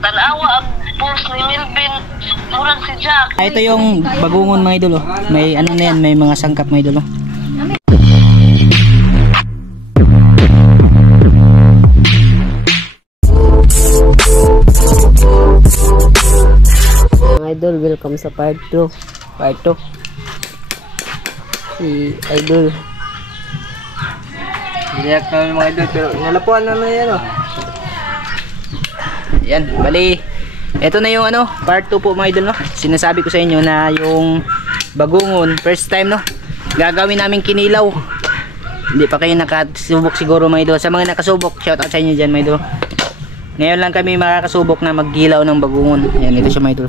tanawa ang post ni Melvin. Murag si Jack. Ito yung bagungon mga idol. May ano na yan, may mga sangkap mga idol. Idol, welcome sa part 2. Part 2. Si Idol. Biniyak namin mga idol, pero nalapuan naman yan Yan, bali. Ito na yung ano, part 2 po mga idol no. Sinasabi ko sa inyo na yung bagungon, first time no. Gagawin namin kinilaw. Hindi pa kayo nakasubok siguro mga idol. Sa mga nakasubok, shout out sa inyo dyan mga idol. Ngayon lang kami makakasubok na maggilaw ng bagungon. Yan, ito siya mga idol.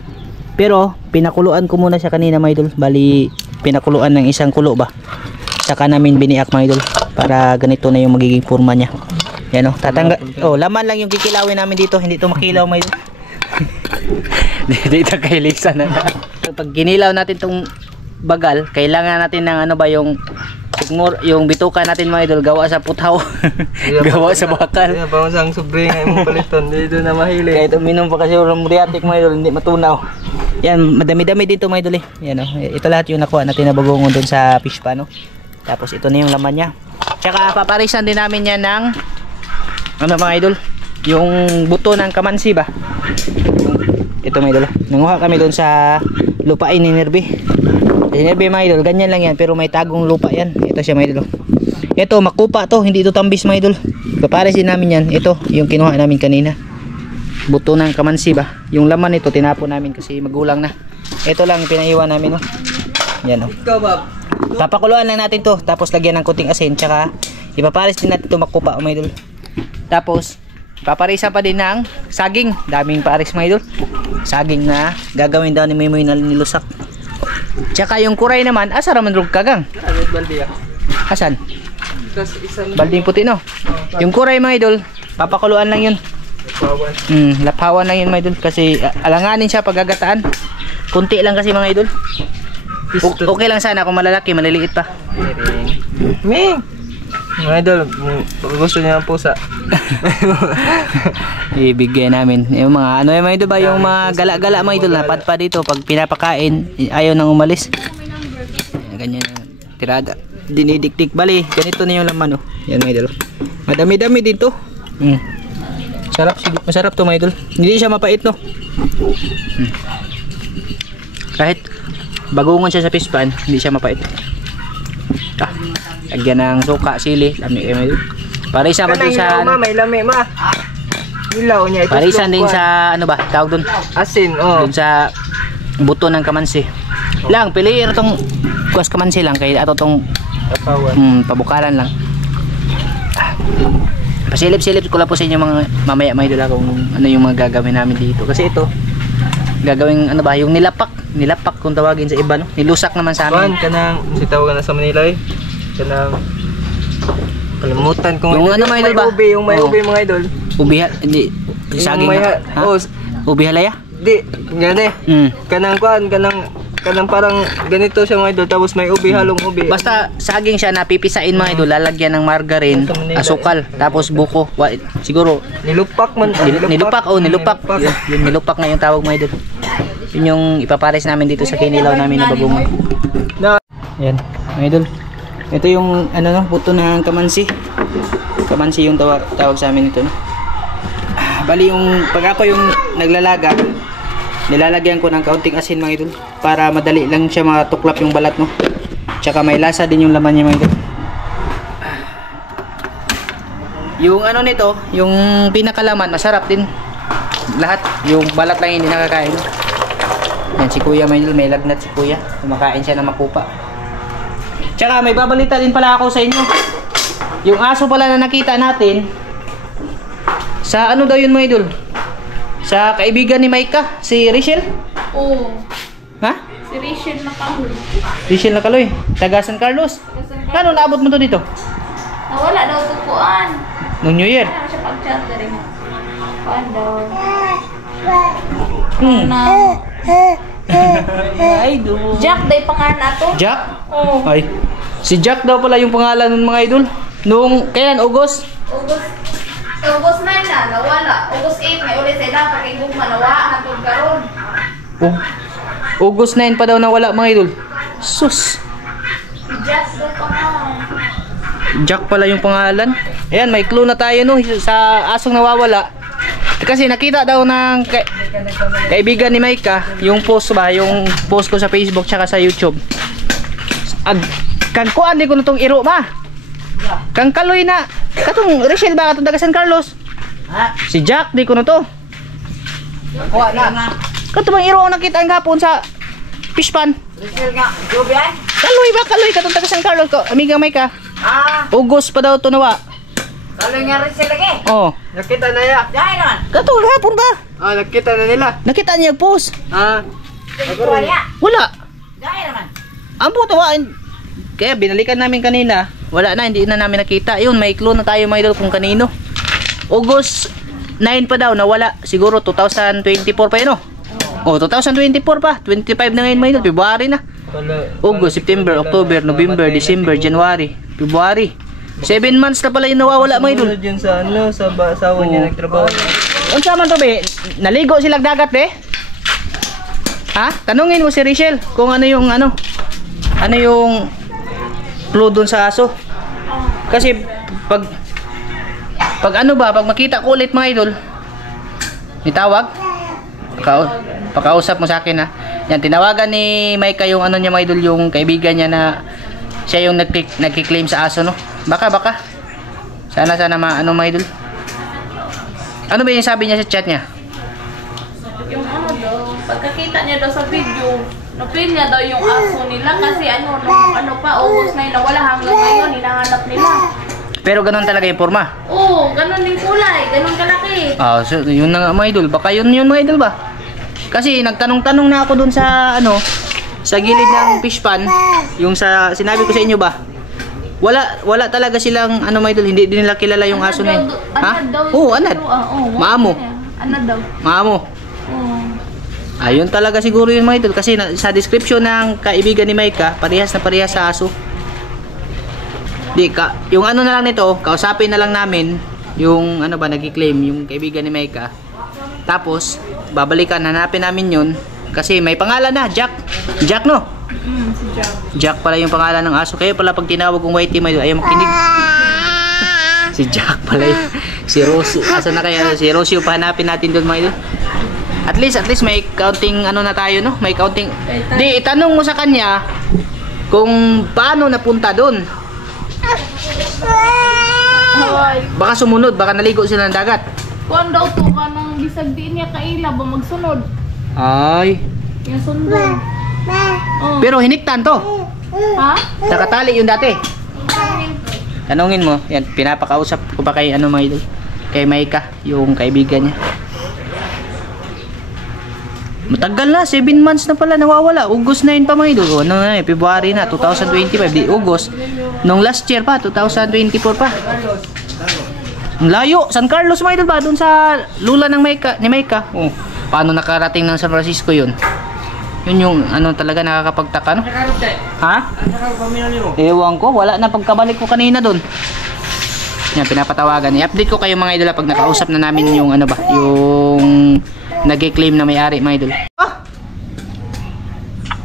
Pero pinakuluan ko muna siya kanina mga idol. Bali pinakuluan ng isang kulo ba. Saka namin biniak mga idol para ganito na yung magiging forma niya. Yan oh, tatanggal. Oh, laman lang yung kikilawin namin dito, hindi to makilaw mga idol. Dito kay Lisa na. Pag ginilaw natin tong bagal, kailangan natin ng ano ba yung yung bituka natin mga idol, gawa sa puthaw. Gawa sa bakal. Yeah, bawang sang sobre nga imong paliton dito na mahili. Kahit uminom pa kasi ng muriatic mga idol, hindi matunaw. Yan, madami-dami dito mga idol eh. Yan oh. Ito lahat yung nakuha natin na bagungon doon sa fish pan no. Tapos ito na yung laman niya. Tsaka paparisan din namin yan ng ano mga idol, yung buto ng kamansi ba. Ito mga idol, nanguha kami doon sa lupain ni Nerbe. Nerbe mga idol, ganyan lang yan pero may tagong lupa yan. Ito siya mga idol. Ito makupa to, hindi ito tambis mga idol. Paparisin namin yan. Ito yung kinuha namin kanina, buto ng kamansi ba. Yung laman nito tinapon namin kasi magulang na. Ito lang pinaiwan namin no. Yan oh. Ikaw ba? Papakuluan lang natin to, tapos lagyan ng kunting asin, tsaka ipaparis din natin ito makupa mga idol. Tapos paparisan pa din ng saging. Daming paris mga idol. Saging na gagawin daw ni Maymoy na nilusak. Tsaka yung kuray naman, asa raman rug kagang? Asan? Balding puti no? Yung kuray mga idol, papakuluan lang yun. Lapawan lang yun mga idol. Kasi alanganin siya pagagataan. Kunti lang kasi mga idol. Okay lang sana kung malalaki, maliliit pa. Ming! Mga idol, gusto niya ang pusa. Ibigay namin. Yung mga ano yung mga idol ba? Yung mga gala-gala mga idol na padpa dito. Pag pinapakain, ayaw nang umalis. Ganyan na tirada. Dinidiktik. Bali, ganito na yung laman oh. Yan mga idol. Madami-dami din to. Sarap, masarap to mga idol. Hindi siya mapait no. Kahit bagungon siya sa pispan, hindi siya mapait. Lagyan ng suka, sili, lami kayo. Parisan pa din sa ma, may lami ma. Ilaw niya ito. Parisan din sa ano ba? Tawag doon. Asin, oh. Doon sa buto ng kamansi. Lang piliin itong kuwas kamansi lang kay ato tong pabukaran lang. Pasilip-silip ko lang po sa inyo mga mamaya may dala kung ano yung mga gagawin namin dito. Kasi ito gagawing ano ba, yung nilapak kung tawagin sa iba no. Nilusak naman sa amin. Kanang si tawagan na sa Manila eh. Kanang kalimutan kung yung ano mga idol ba? Ubi, yung may ubi mga idol. Ubi hindi saging na. Oh, ubi halaya? Di, gani. Kanang kuan, kanang parang ganito siya mga idol, tapos may ubi, halong ubi. Basta saging siya na pipisain mga idol, lalagyan ng margarine, asukal, tapos buko. Siguro nilupak man. Nilupak. Yung nilupak na yung tawag mga idol. Yun yung ipapares namin dito sa kinilaw namin na bagungon. Yan mga idol. Ito yung ano no, buto ng kamansi. Kamansi yung tawag sa amin ito no. Bali yung pag ako yung naglalaga, nilalagyan ko ng kaunting asin mga idol para madali lang siya matuklap yung balat no. Tsaka may lasa din yung laman niya mga idol. Yung ano nito, yung pinakalaman masarap din. Lahat, yung balat lang hindi nakakain. Yan si kuya mga idol, may lagnat si kuya. Kumakain siya ng makupa. Tsaka may babalita din pala ako sa inyo. Yung aso pala na nakita natin sa ano daw yun mga idol? Sa kaibigan ni Maika, si Rachel? Oo. Ha? Si Rachel Nakaloy. Rachel Nakaloy, taga San Carlos. Ano naabot mo to dito? Nawala daw tukuan. Noong New Year? Ano siya pag-charter rin. Kuan daw. Ay, do. Jack, day pangalan ato. Jack? Oo. Ay. Si Jack daw pala yung pangalan ng mga idol. Noong, kailan? August? August man, na, nawala. August 8, may ulit sila, pakigugma, nawala, hantod karon. Oh. August 9 pa daw nawala mga idol. Sus. Just the pangalan. Jack pala yung pangalan. Ayan, may clue na tayo no sa asong nawawala. Kasi nakita daw ng kaibigan ni Maika yung post ba, yung post ko sa Facebook tsaka sa YouTube. Kang kuan di ko nitong iro ma. Kang kaloy na. Katong Rachel ba katong taga San Carlos? Ha? Si Jack di ko na to. Kuha na. Katong bang iro ang nakita ang hapon sa fishpan. Rachel nga. Jobian? Kaloy ba kaloy katong taga San Carlos ko. Amiga Maika. Ah. August pa daw to nawa. Kaloy nga Rachel lagi. Oh. Nakita na niya. Dahil naman. Katong hapon ba? Ah, nakita na nila. Nakita niya post. Ah. Kuha niya. Wala. Dahil naman. Ang puto kaya binalikan namin kanina. Wala na, hindi na namin nakita. Yun, may clue na tayo mga idol kung kanino. August 9 pa daw, nawala. Siguro 2024 pa yun, no? Oh, 2024 pa. 25 na ngayon mga idol. February na. August, September, October, November, December, January, February. 7 months na pala yung nawawala mga idol. Sunod yun sa ano, sa asawa niya nagtrabaho. Unsa man to be? Naligo sila dagat be? Ha? Tanungin mo si Rachel kung ano yung clue dun sa aso. Kasi pag ano ba, pag makita ko ulit mga idol, itawag, pakausap mo sa akin ha. Yan, tinawagan ni Maika yung ano niya mga idol, yung kaibigan niya na siya yung nagki-claim sa aso, no? Baka. Sana ano mga idol. Ano ba yung sabi niya sa chat niya? Yung ano daw, pagkakita niya daw sa video, napil niya daw yung aso nila kasi nung August 9 nawala hanggang ngayon, hinahanap nila. Pero ganun talaga yung forma. Oo, ganun yung kulay, ganun kalaki. Ah, so yun na nga mga idol. Baka yun mga idol ba? Kasi nagtanong-tanong na ako dun sa sa gilid ng fish pan, yung sa sinabi ko sa inyo ba? Wala talaga silang mga idol, hindi din nila kilala yung aso na yun. Ha? Oo, anad. Maamo. Anad daw. Maamo. Oo. Ayun talaga siguro yun mga idol kasi sa description ng kaibigan ni Maika, parehas na parehas sa aso. Yung ano na lang nito, kausapin na lang namin yung nagki-claim yung kaibigan ni Maika. Tapos babalikan, hanapin namin yun kasi may pangalan na, Jack. Jack no? Si Jack. Jack pala yung pangalan ng aso. Kaya pala pag tinawag kong whitey may ayaw makinig. Si Jack pala yun. Si Rosio. Asa na kaya si Rosio, pahanapin natin doon mga idol. At least may counting na tayo, no? May counting. Di, itanong mo sa kanya kung paano napunta doon. Baka sumunod, baka naligo sila ng dagat. Kuan daw to kanang bisag di niya kaila ba magsunod. Ay. Yung sundon. Oh. Pero hiniktan to. Ha? Nakatali yung dati. Tanungin mo, yan, pinapakausap ko pa kay mga idol. Kay Maika, yung kaibigan niya. Matagal na, 7 months na pala nawawala. August 9 pa mga idol. February na, 2025. Di August. Nung last year pa, 2024 pa. Ang layo, San Carlos mga idol ba? Doon sa lula ng ni Maika. Oh, paano nakarating ng San Francisco yun? Yun yung talaga nakakapagtaka, no? Ha? Ewan ko, wala na pagkabalik ko kanina doon. Yan, pinapatawagan. I-update ko kayo mga idol pag nakausap na namin yung yung nag-claim na may-ari mga idol.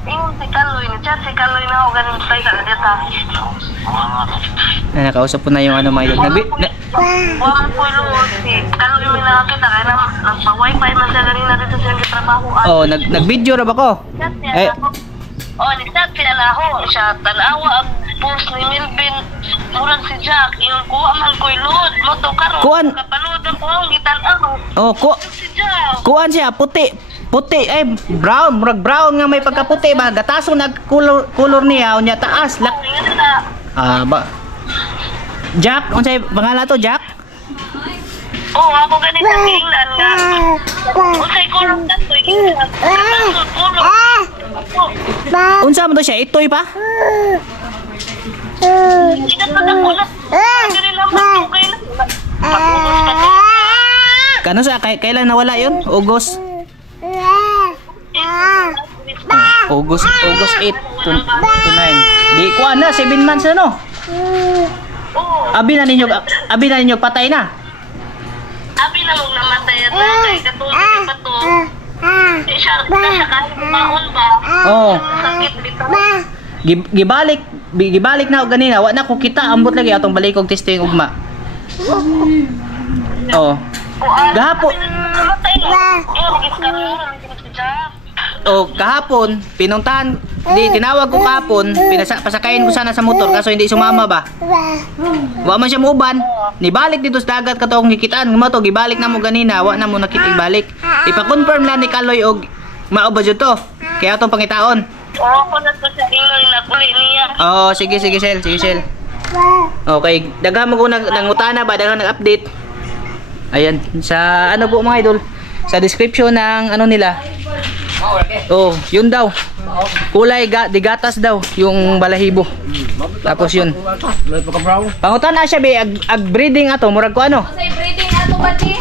Yung si Kaloy, si Kaloy na ako ganun tayo ka dito. Nakausap ko na yung mga idol. Waman po yung si Kaloy may nakakita kaya nagpa-wifi man siya ganun na dito siya nagtrabaho. Oh, nag-video ra ba ko? Ni-chat siya na ako. Siya tanawa ang post ni Melvin. Murag si Jack. Yung kuha man ko'y load. Moto karon. Kuan. Kapanood ang kuha ang gitanaw. Oh, Si Jack. kuan siya, puti, brown, murag brown nga may pagkaputi ba, gataso nag-color niya, unya taas, ba? Jack, unsay pangalan to, Jack? Oo, ako ganit sa tingnan nga. Unsay kulong na to, Unsa man to siya, itoy pa? Ito pa na kulong. Hindi lang matugay na. Pag-ubos pa siya. Kano sa kailan nawala yun? August 8 to 9. Di ko na 7 months na no. Oo. Abi na ninyo patay na. Abi na huwag namatay at kay katulad pa to. Di siya kahit baon ba? Oo. Sakit dito. Gibalik na ako ganina, wa na ko kita ambot lagi atong balikog testing ugma. Oh. Gahapon. Namatay na. Magis ka na. Oh, kahapon pinuntahan, tinawag ko kahapon, pasakayin ko sana sa motor kaso hindi sumama ba. Wa man siya muuban. Nibalik dito sa dagat kato akong gikitaan. Gumato gibalik na mo ganina, wa na mo nakikibalik. Ipa-confirm lang ni Kaloy og mao ba jud to. Kaya atong pangitaon. Oo, kunat ko sa ingon na kuli niya. Oh, sige Sel. Okay, daghan mo ko nangutana ba, daghan nag-update. Ayan, sa ano po mga idol, sa description ng ano nila. Oh, yun daw. Kulay di gatas daw yung balahibo. Tapos yun. Pangutan na siya be ag breeding ato murag ko ano. Say breeding ato ba ni?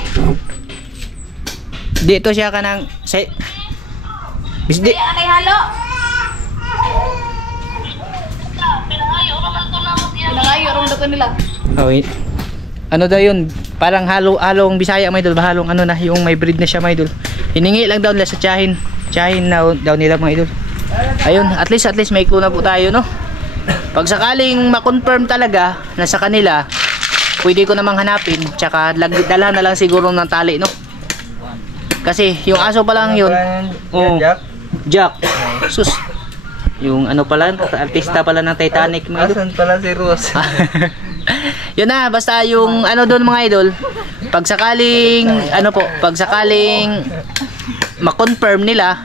Dito siya kanang say bisdi. Di anay halo. Pinahayo naman to na mo diyan. Nangayo ron daw nila. Oh, wait. Ano daw yun? Parang halong Bisaya may idol, halong ano na yung may breed na siya may idol. Hiningi lang daw nila sa tiyahin. Tiyahin na daw nila mga idol. Ayun, at least may clue na po tayo, no? Pag sakaling ma-confirm talaga na sa kanila, pwede ko namang hanapin, tsaka dalhan na lang siguro ng tali, no? Kasi yung aso pa lang yun. Oh, Jack. Sus. Yung ano pala, artista pala ng Titanic, mga idol. Asan pala si Rose? Yun na, basta yung ano doon mga idol, pag sakaling ma-confirm nila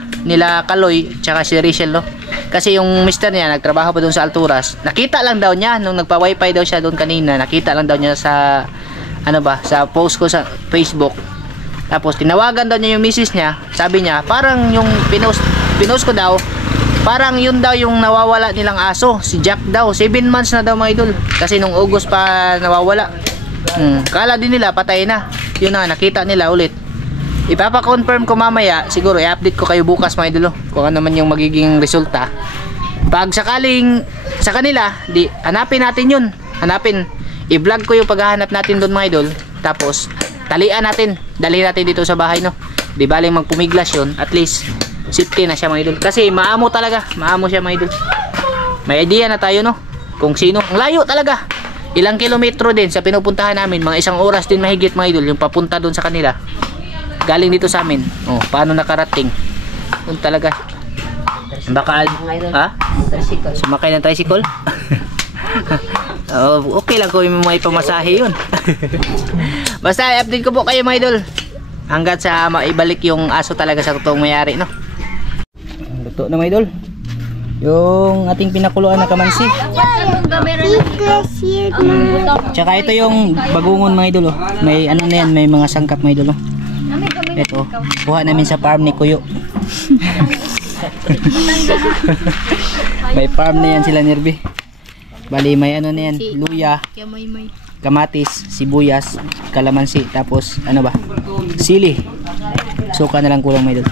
Kaloy tsaka si Rachel, no? Kasi yung mister niya nagtrabaho pa doon sa Alturas. Nakita lang daw niya nung nagpa-wifi daw siya doon kanina. Nakita lang daw niya sa sa post ko sa Facebook. Tapos tinawagan daw niya yung misis niya. Sabi niya, parang yung pinost ko daw, parang yun daw yung nawawala nilang aso, si Jack daw. 7 months na daw mga idol. Kasi nung August pa nawawala. Kala din nila patay na. Yun na, nakita nila ulit. Ipapa-confirm ko mamaya, siguro i-update ko kayo bukas mga idol, kung ano naman yung magiging resulta. Pag sakaling sa kanila, hanapin natin yun. I-vlog ko yung paghahanap natin doon mga idol. Tapos talian natin, dalhin natin dito sa bahay, no. Di baling magpumiglas yun, at least safety na siya mga idol. Kasi maamo siya mga idol. May idea na tayo, no, kung sino. Ang layo talaga. Ilang kilometro din sa pinupuntahan namin, mga 1 oras din mahigit mga idol, yung papunta doon sa kanila. Galing dito sa amin. Oh, paano nakarating? Doon talaga. Baka sumakay ng tricycle? Oh, okay lang kung may pamasahe yun. Basta i-update ko po kayo mga idol. Hanggat sa maibalik yung aso talaga sa totoong mayari, no? Luto na mga idol. Yung ating pinakuluan na kamansi. Tsaka ito yung bagungon mga idol, oh. May ano na yan, may mga sangkap mga idol, oh. Ito, kuha namin sa farm ni Kuyo. May farm na yan sila Nirbi. Bali may ano na yan, luya, kamatis, sibuyas, kalamansi, tapos ano ba, sili. Suka na lang kulang may idol.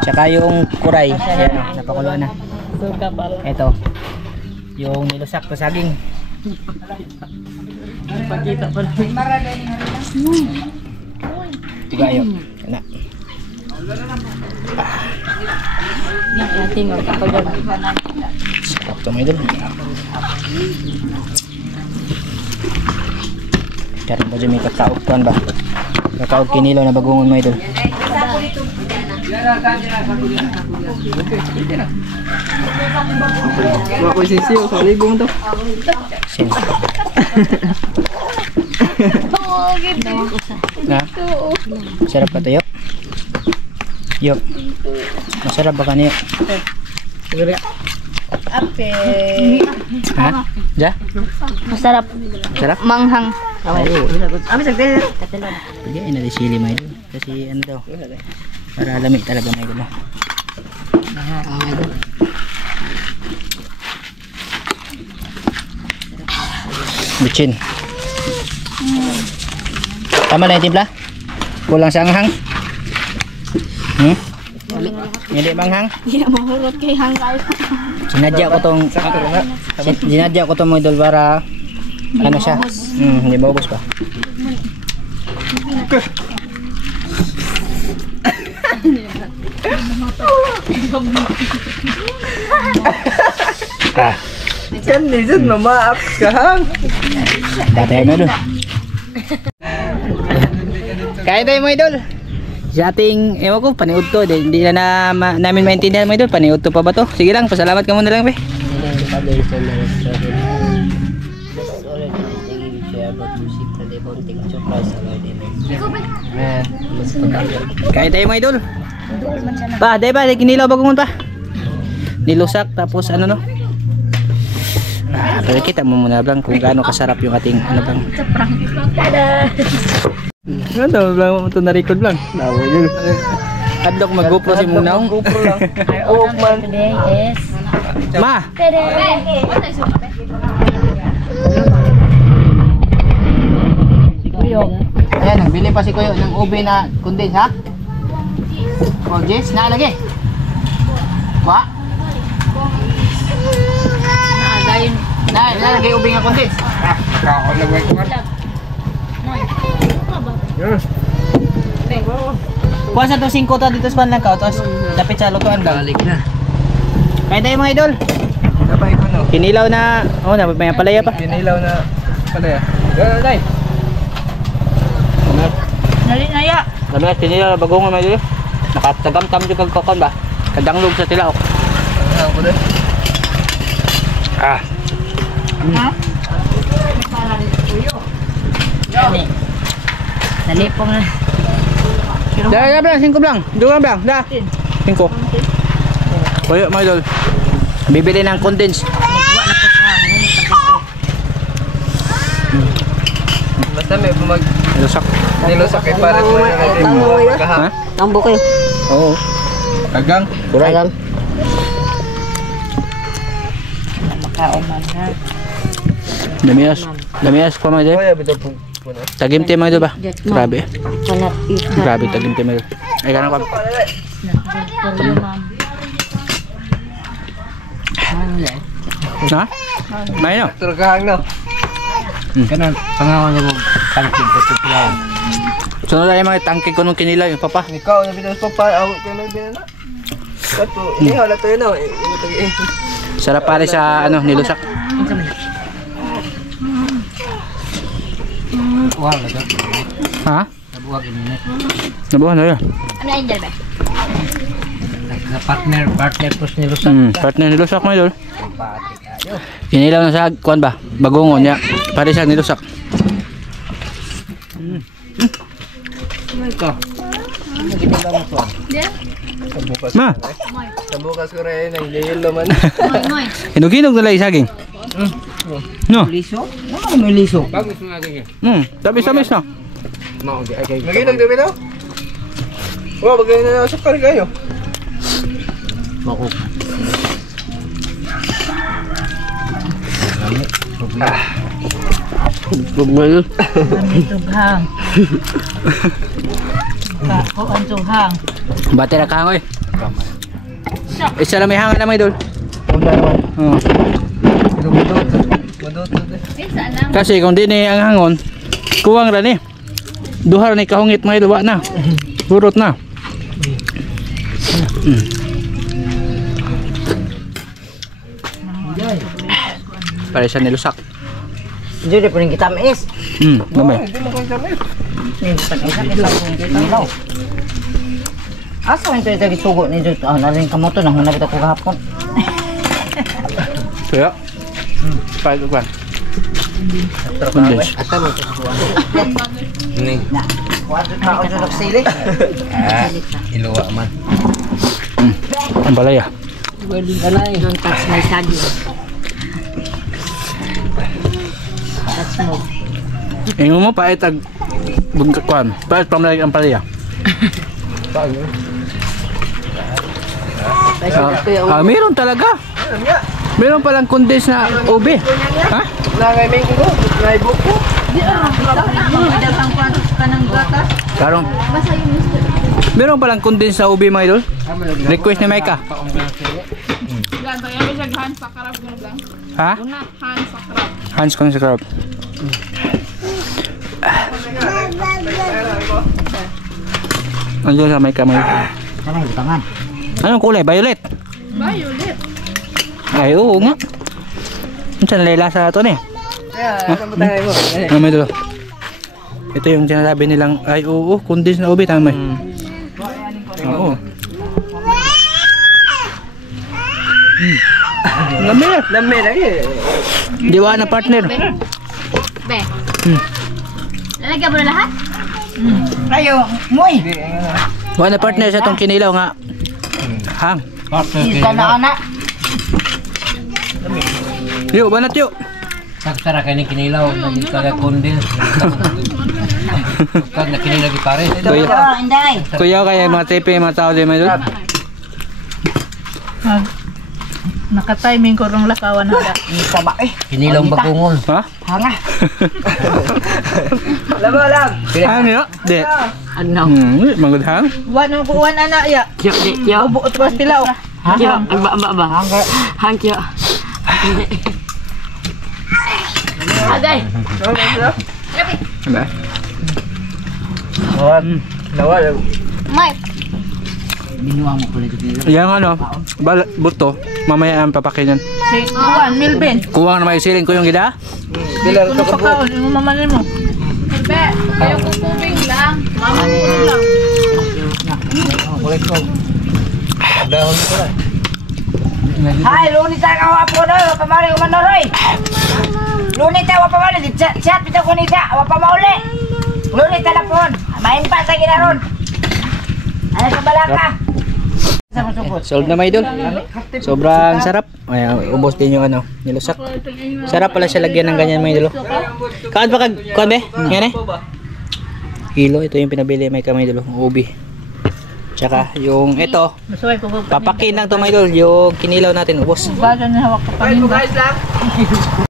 Tsaka yung kuray, ayan, napakuluan na. Ito, yung nilusak na saging. Tigayo. Na. Sarap to mga idol. Karon ba dyan may kakaog tuan ba? Kakaog kinilo na bagungon mga idol. Wala ko sisiyo, sa libong to. Sin. Na? Sarap ka tayo? Yo. Masarap ba ka niyo? Ape. Ha? Ja? Masarap. Sarap? Manghang. Pwede ay nalisili may idol. Kasi ano daw, para lamig talaga may idol. Bitchin. Tama na yung timpla? Kulang sa anghang? Hindi manghang? Hindi mahurot kay hangkay. Sinadya ko tong mga idol para ano siya? Hindi maubos pa. Kan minsan mamaap ka hang. Dati mo idol. Kaya tayo mo idol. Sa ating, ewan ko, paniud to. Hindi na, namin maintindihan mo idol. Paniud to pa ba to? Sige lang, pasalamat ka muna lang, be. Kaya tayo mo idol. Pa, day ba? Kinilaw bagungon pa. Nilusak, tapos ano no? Pero kita mo muna lang kung gaano kasarap yung ating ano bang. Ano lang mo ito na-record lang. Adlok mag-GoPro si Munang. GoPro lang. Oh man. Today is... Ma! Kuyo. Ayan, nagbili pa si Kuyo ng ube na condense ha? Oh, Jess, naalagay. Wa? Naalagay ube nga condense. Kako na ba ko? Kuha sa to 5 to dito sa panlang ka. Tapos lapit sa lutuan ka. Balik na. Kaya tayo mga idol. Napay ko no. Kinilaw na, oh, may palaya pa. Pinilaw na pala ya. Dai. Nali na ya. Sabi nga, kinilaw na bagong mga idol. Nakatagam-tam yung kagkakon ba? Kadanglog sa tilaok. Ano ko dai? Ah. Nalipong na. Dah, 5 lang. 2 lang, dah. 5. Kuyo mga idol. Bibili ng condense. Basta may bumag Nilusak. nilusak kay pare mo na kahang. Ha? Tambo kayo. Oo. Kagang. Kurang. Makauman ha. Damias pa mga idol. Kuya bitaw po. Tagimti mga idol ba? Grabe. Panat isa. Grabe tagimti mga idol. Ay ganun ka. Ha? May no? Tur kahang no. Kanan. Pangawan niya mo tangking ko sa sunod tayo mga tangke ko nung kinilaw yung papa. Ikaw na bitaw pa aw kay may binana. Kato, ini hala to no. Sarap pare sa ano nilusak. Ha? Nabuhan na yun. Ano yung dyan ba? Partner po nilusak. Partner nilusak mo idol. Kinilaw na sa kuan ba? Bagungon niya. Pare sa nilusak. Ma, Sa bukas ko rin ang yelo man. hinog-hinog na lang yung saging. No? Liso? Ano liso? Tamis-tamis na. Naginag din bitaw. Wow, bagay na sa par kayo. Bugmal. Tughang. Kako ang tughang. Bate na kahangoy. Isa lang may hanga na mga idol. Oh. Kasi kung di ni ang hangon, kuwang ra ni. Duhar ni kahungit mga idol, wa na. Burot na. Pare sa nilusak. Jadi puning kita mais. Gamay. Hindi mo kung kami. Asa man tayo gisugo ni dito. Ah, naling kamoto nang hunabit ako gahapon. Kaya. Pare ko kan. Condense. Asa mo to? Ni. Wato ka ako sa sili. Iluwa man. Ang balaya. Don't touch my saging. That's mo. Ingon mo pa itag bungkakuan. Pa pamlay ang palaya. Meron talaga. Meron palang condense na ube. Ha? Nangay may ko, nangay buko. Karong. Meron palang condense na ube mga idol. Request ni Maika. Ganto, yan siya hands sa karap ko lang. Ha? Una, hands sa karap. Hans kong sa crowd. Andiyan sa Maika mga. Kanang tangan. Anong kulay? Violet? Violet. Ay, oo nga. Saan layla sa ito na eh? Ano ba tayo mo? May dulo. Ito yung sinasabi nilang, ay oo, condensed na ubi, tama eh. Oo. Lamay. Lamay lagi. Di ba na partner? Be. Hmm. Lalagyan mo na lahat? Ayo, moy. Wala na partner sa itong kinilaw nga. Hang. Isa na anak. Yo, banat yo. Saktara kayo ng kinilaw, naging kagakundin. Kag na kinilaw di pare. Oh, inday. Kuya kaya mga tepe, mga tao din may doon. Naka-timing ko rong lakawan hada. Isa ba eh? Kinilaw bagungol. Ha? Hanga. Labo lang. Hang yo? Di. Ano? Manggod hang? Wan mo kuwan ana ya. Kyo di kyo. Buot ko tilaw. Kyo. Ba. Hanga. Hang kyo. Aday. Ba? Lawal. Mike. Binuang mo pala dito. Yang ano, buto, mamaya ang papakinan. Si Juan Milben. Kuwang na may siling ko yung gida? Bilang Ano pa kaon mo mamanin mo? Be, kayo ko tubig lang. Mamamulong lang. Dahon ko lang. Hai, lunita ka wa po do, pamali ko manoroy. Lunita wa pamali, chat bitaw ko nita, wa pa mauli. Lunita telefon, main pa sa ginaron. Ay sa balaka. Sama supot. Solve na may idol. Sobrang sarap. Ay, ubos din yung ano, nilusak. Sarap pala siya lagyan ng ganyan may idol. Kaan pa kag, kuan be? Yan eh. Kilo, ito yung pinabili may kamay idol, ubi. Tsaka yung ito, Masuway ko ko. papakin lang to may idol, yung kinilaw natin ubos. Bago na hawak ko pa. Guys lang.